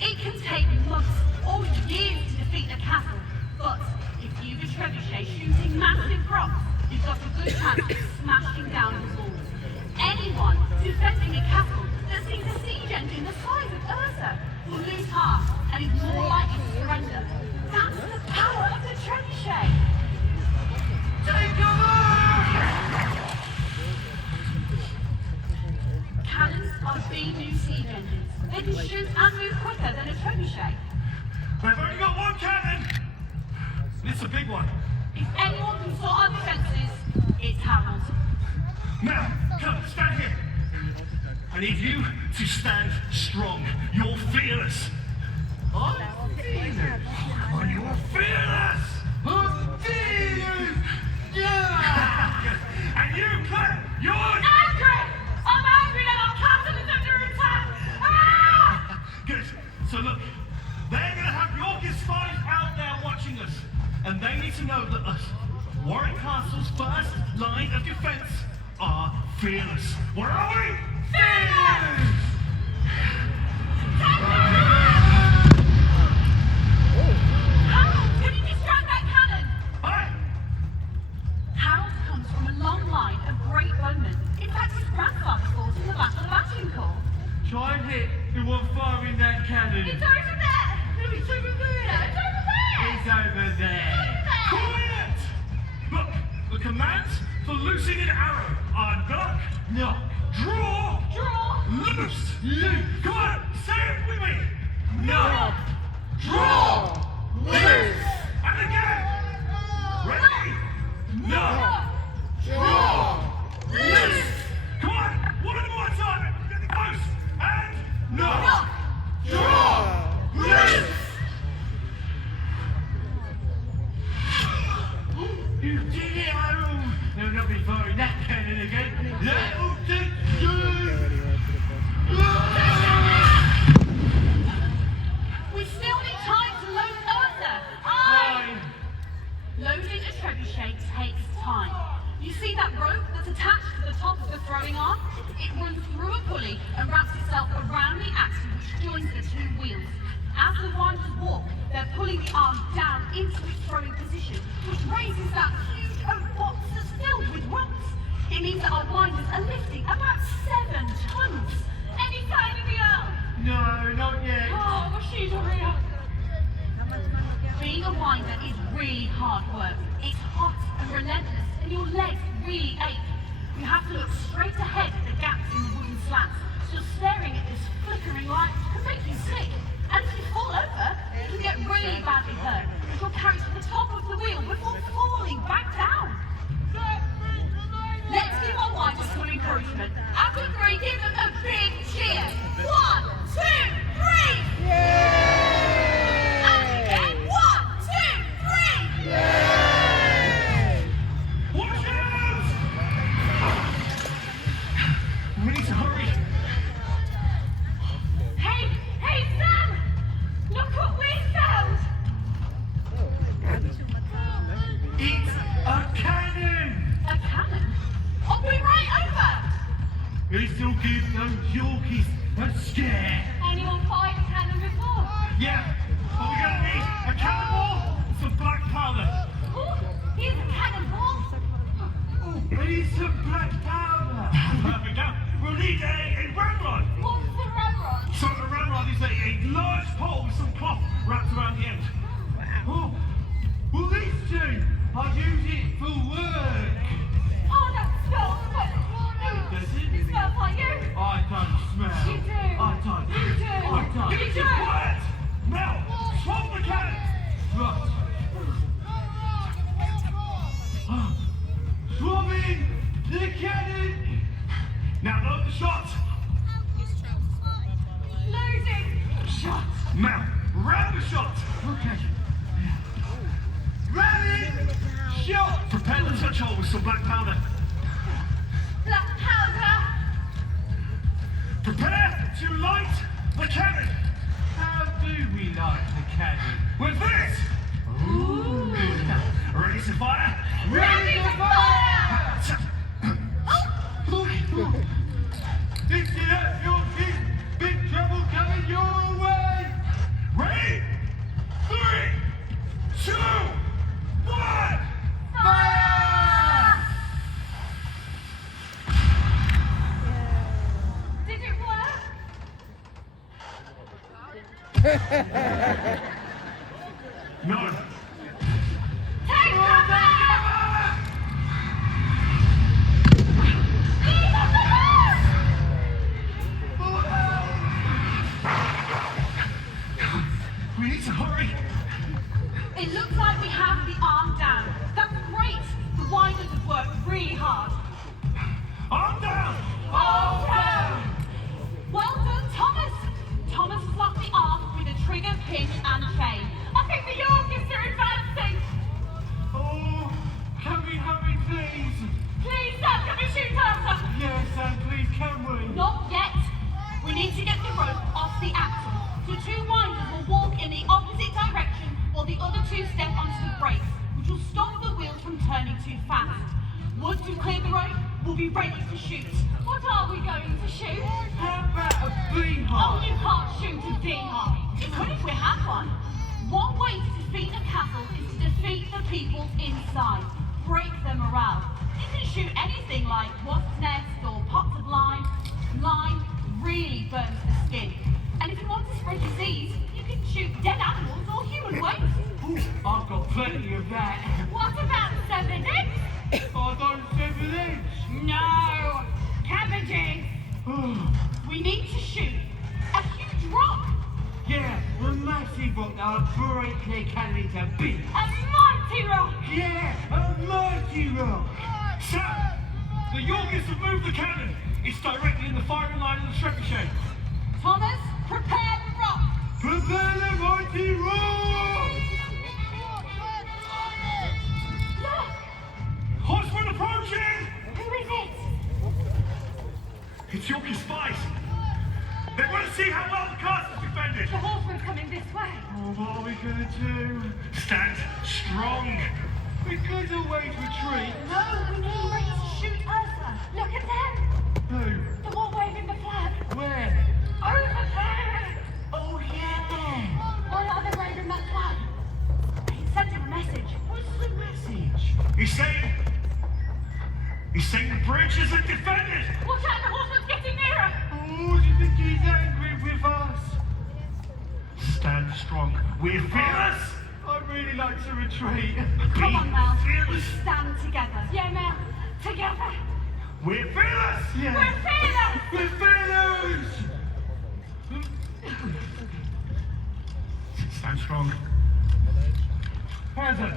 It can take months or years to defeat the castle, but if you use Trebuchet shooting massive rocks, you've got a good chance of smashing down the walls. Anyone defending a castle that sees a siege engine the size of Ursa will lose heart and is more likely to surrender. That's the power of the Trebuchet! Take cover! Cannons are the new siege engines. They can shoot and move quicker than a Trebuchet. They've only got one cannon! It's a big one. If anyone can sort our defences, it's Harold. Now, come, stand here. I need you to stand strong. You're fearless. I'm fearless. Oh, you're fearless. I'm fearless. Yeah. And you, Claire, you're angry. I'm angry that our castle is under attack. Ah! Good. So look, they're going to have Yorkist spies out there watching us, and they need to know that us, Warwick Castle's first line of defence, are fearless. What are we? Fearless! Harold, can you distract that cannon? Aye. Harold comes from a long line of great bowmen. In fact, his grandfather fought in the Battle of Agincourt. Try and hit the one firing that cannon. It's over there! No, it's over there! No, it's over there! It's over there. Quiet! Look, the commands for loosing an arrow are knock, knock, draw, loose. Come on, say it with me. Knock, draw, loose. And again. Ready? Knock, draw, loose. Come on, one more time. Get close. And knock, draw, loose. You did it, Harold! No, not be firing that cannon again. That'll take you! We still need time to load Ursa. Fine. Loading a trebuchet takes time. You see that rope that's attached to the top of the throwing arm? It runs through a pulley and wraps itself around the axle which joins the two wheels. As the winders walk, they're pulling the arm down into its throwing position, which raises that huge oak box that's filled with rocks. It means that our winders are lifting about 7 tons. Any sign of the Earl? No, not yet. Oh, but she's a real. Being a winder is really hard work. It's hot and relentless, and your legs really ache. You have to look straight ahead at the gaps in the wooden slats. So staring at this flickering light can make you sick. And if you fall over, you can get really badly hurt. As you're carried to the top of the wheel before falling back down. Let's give our winders some encouragement. After 3, give them a big cheer. 1, 2, 3! Yay! And again, 1, 2, 3! Yay! Watch out! We need to hurry. Hey, Sam! Look what we found! It's a cannon! A cannon? Oh, we're right over! It still gives those Yorkies a scare. Anyone fired a cannon before? Yeah, but we're gonna need a cannonball and some black powder. Oh, here's a cannonball. We need some black powder. Perfect. Now, we'll need a ramrod. What's the ramrod? So a ramrod is a large pole with some cloth wrapped around the end. Oh, well these two, I'll use it for work. Oh, that smells like Does it? It smells like you. I don't smell. You do. I don't. You do. I don't. You do. Quiet! Now, swap the cannon. Right. Swapping the cannon. Now load the shot. Loading. Shot. Now, ram the shot. Okay. Ram it. Shot. Prepare the touch hole with some black powder. Black powder. Prepare to light the cannon. How do we light the cannon? With this. Ooh. Ready to fire? Ready to fire! Listen up, Yorkies. Big trouble coming your way. No. Take cover! We need to hurry. It looks like we have the arm down. That's great. The winders have worked really hard. Arm down! Arm down! Well done, Thomas. Thomas has locked the arm with a trigger, pin, and chain. I think the Yorkists are advancing. Oh, can we hurry, please? Please, Sam, can we shoot Arthur? Yes, Sam, please, can we? Not yet. We need to get the rope off the axle. The two winders will walk in the opposite direction while the other two step onto the brakes, which will stop the wheels from turning too fast. Once we've cleared the rope, we'll be ready to shoot. What are we going to shoot? How about a beehive? Oh, you can't shoot a beehive. You could if we had one. One way to defeat a castle is to defeat the people inside. Break their morale. You can shoot anything like wasp's nest or pots of lime. Lime really burns the skin. And if you want to spread disease, you can shoot dead animals or human waste. Ooh, I've got plenty of that. What about 7 eggs? I don't 7 eggs. No! Cabbages! We need to shoot a huge rock! Yeah, a massive rock that will break their cannon into bits. A mighty rock! Yeah, a mighty rock. Sam, the Yorkists have moved the cannon. It's directly in the firing line of the Trebuchet. Thomas, prepare the rock! Prepare the mighty rock! Look! Horsemen approaching! Who is it? It's Yorkist spies. They want to see how well the castle's defended. The horseman's coming this way. Oh, what are we going to do? Stand strong. We could always retreat. No, we need ready to shoot Ursa. Look at them! Who? The one waving the flag. Where? Over there! Oh, yeah. Why are they waving that flag? He's sending a message. What's the message? He's saying the bridges are defended. Watch out, the horseman's getting nearer! Oh, do you think he's angry with us? Stand strong. We're fearless. I'd really like to retreat. Come on, Mel. We Fearless. stand together. Yeah, Mel. Together. We're fearless. Yeah. We're fearless! We're fearless. Stand strong. Present.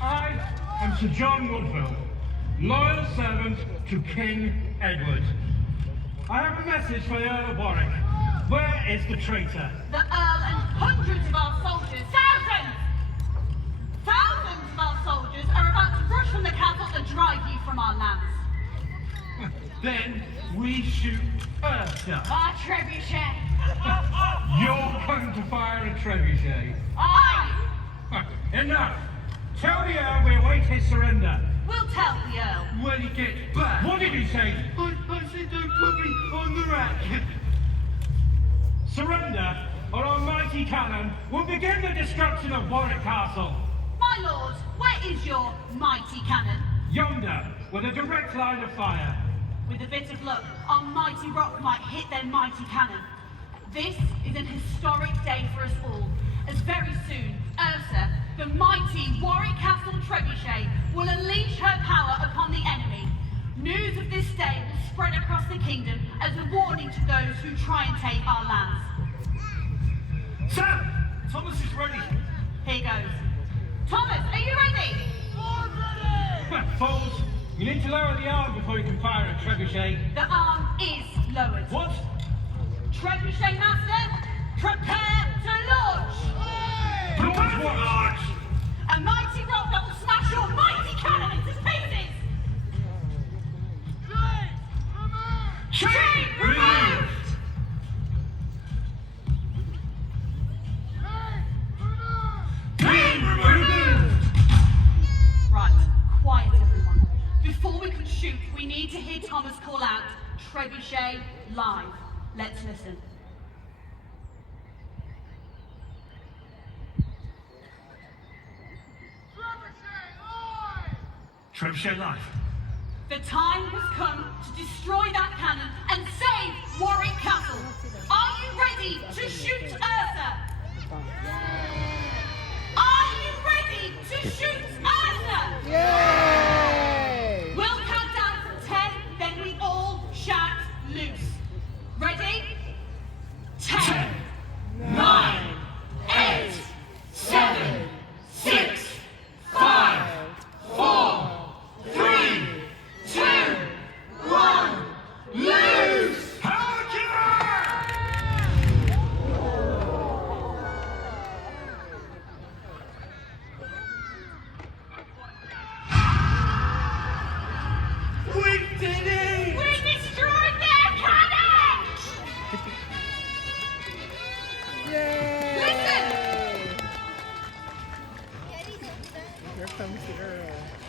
I am Sir John Woodville, loyal servant to King Edward. I have a message for the Earl of Warwick. Where is the traitor? The Earl and hundreds of our soldiers, thousands of our soldiers are about to rush from the castle and drive you from our lands. Then we shoot Ursa. Our trebuchet. You're going to fire a trebuchet. Aye. Enough. Tell the Earl we await his surrender. We'll tell the Earl. When he gets back. What did he say? I said don't put me on the rack. Surrender, or our mighty cannon will begin the destruction of Warwick Castle. My lord, where is your mighty cannon? Yonder, with a direct line of fire. With a bit of luck, our mighty rock might hit their mighty cannon. This is an historic day for us all, as very soon, Ursa, the mighty Warwick Castle Trebuchet, will unleash her power upon the enemy. News of this day will spread across the kingdom as a warning to those who try and take our lands. Sam, Thomas is ready. Here goes. Thomas, are you ready? Fools, you need to lower the arm before you can fire a trebuchet. The arm is lowered. What? Trebuchet master, prepare to launch! Prepare for launch! A mighty rock that will smash your mighty cannon into pieces! Chain removed! Chain removed! Right, quiet everyone. Before we can shoot, we need to hear Thomas call out, Trebuchet live. Let's listen. Trebuchet live. The time has come to destroy that cannon and save Warwick Castle. Are you ready to shoot Ursa? Yay! Listen! Here comes the Earl.